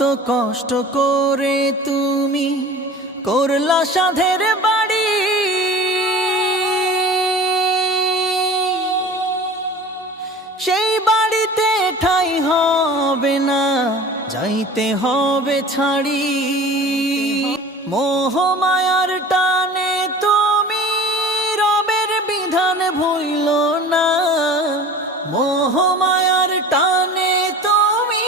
কত কষ্ট করে তুমি করলা সাধের বাড়ি, সেই বাড়িতে ঠাঁই হবে না, যাইতে হবে ছাড়ি। মোহ মায়ার টানে তুমি রবের বিধান ভুইল না, মোহ মায়ার টানে তুমি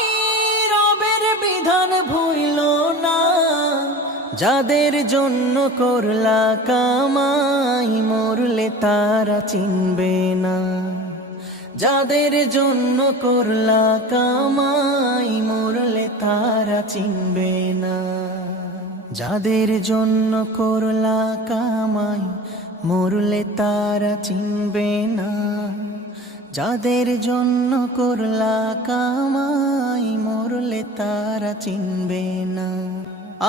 রবের বিধান ভুইল না। যাদের জন্য করলা কামাই, মরলে তারা চিনবে না। যাদের জন্য করলা কামাই, মরলে তারা চিনবে না। যাদের জন্য করলা কামাই, মরলে তারা চিনবে না। যাদের জন্য করলা কামাই, মরলে তারা চিনবে না।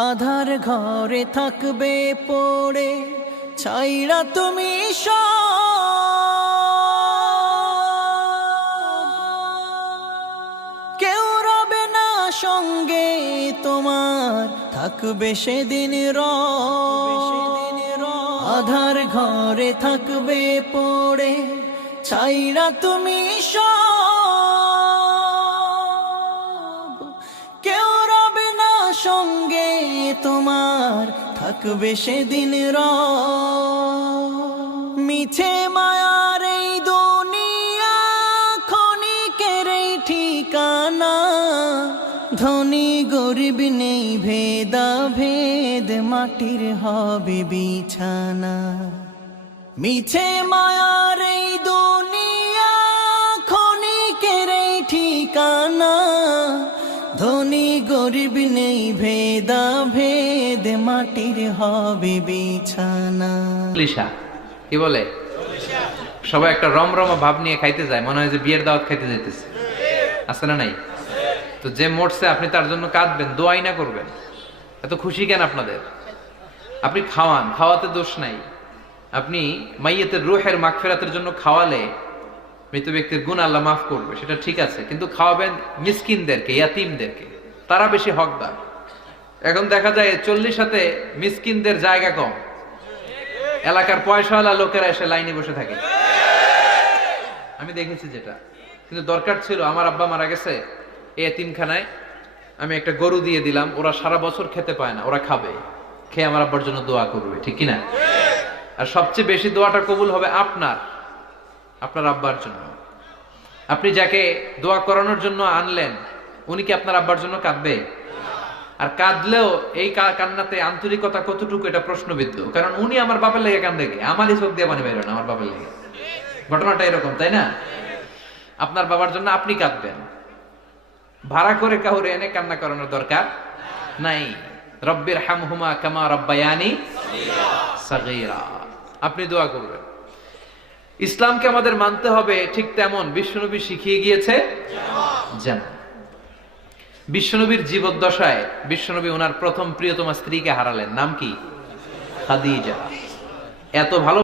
আধার ঘরে থাকবে পড়ে, ছাইরা তুমি কেউ রবে না সঙ্গে তোমার, থাকবে সেদিন আধার ঘরে থাকবে পড়ে, ছাইরা তুমি কেউ রবে না সঙ্গে তোমার, থাকবে সেদিন মিছে মায়ার এই দুনিয়া, ক্ষণিকের এই ঠিকানা। ধনী গরিব নেই ভেদা ভেদ, মাটির হবে বিছানা। মিছে মায়ার এই দুনিয়া, ক্ষণিকের এই ঠিকানা। ধনী গরিব নেই ভেদা ভেদ, মাটির হবে বিছানা। কি বলে সবাই একটা রমরমা ভাব নিয়ে খাইতে যায়, মনে হয় যে বিয়ের দাওয়াত খাইতে যাইতেছে, আছে না নাই? তো যে মরছে আপনি তার জন্য কাঁদবেন, দোয়াই না করবেন, এত খুশি কেন আপনাদের? আপনি খাওয়ান, খাওয়াতে দোষ নাই। আপনি মাইয়াতের রূহের মাগফিরাতের জন্য খাওয়ালে মৃত ব্যক্তির গুনাহ আল্লাহ মাফ করবে, সেটা ঠিক আছে, কিন্তু খাওয়াবেন মিসকিনদেরকে, ইয়াতীমদেরকে, তারা বেশি হকদার। এখন দেখা যায় 40-হাতে মিসকিনদের জায়গা কম, এলাকার পয়সাওয়ালা লোকেরা এসে লাইনে বসে থাকে। আমি দেখেছি যেটা, কিন্তু দরকার ছিল, আমার আব্বা মারা গেছে, এই এতিমখানায় আমি একটা গরু দিয়ে দিলাম, ওরা সারা বছর খেতে পায় না, ওরা খাবে, খেয়ে আমার আব্বার জন্য দোয়া করবে, ঠিক কিনা? আর সবচেয়ে বেশি দোয়াটা কবুল হবে আপনার আব্বার জন্য। আপনি যাকে দোয়া করানোর জন্য আনলেন, উনি কি আপনার আব্বার জন্য কাঁদবে? আর কাঁদলেও এই কান্নাতে আন্তরিকতা কতটুকু, এটা প্রশ্নবিদ্ধ। কারণ উনি আমার বাপের লেগে কান্দে, আমারই চোখ দিয়ে পানি বের হয় না আমার বাপের লেগে। ঘটনাটা এরকম, তাই না? আপনার বাবার জন্য আপনি কাঁদবেন, ভাড়া করে কাউরে এনে কান্না করানোর দরকার নাই। রব্বির হামহুমা কামা রব্বায়ানি সাগীরা, আপনি দোয়া করবেন। ইসলামকে আমাদের মানতে হবে ঠিক তেমন বিশ্বনবী শিখিয়ে গিয়েছে যেমন। বিশ্বনবীর জীবদ্দশায় বিশ্বনবী ওনার প্রথম প্রিয়তমা স্ত্রীকে হারালেন, নাম কি? খাদিজা। এত ভালো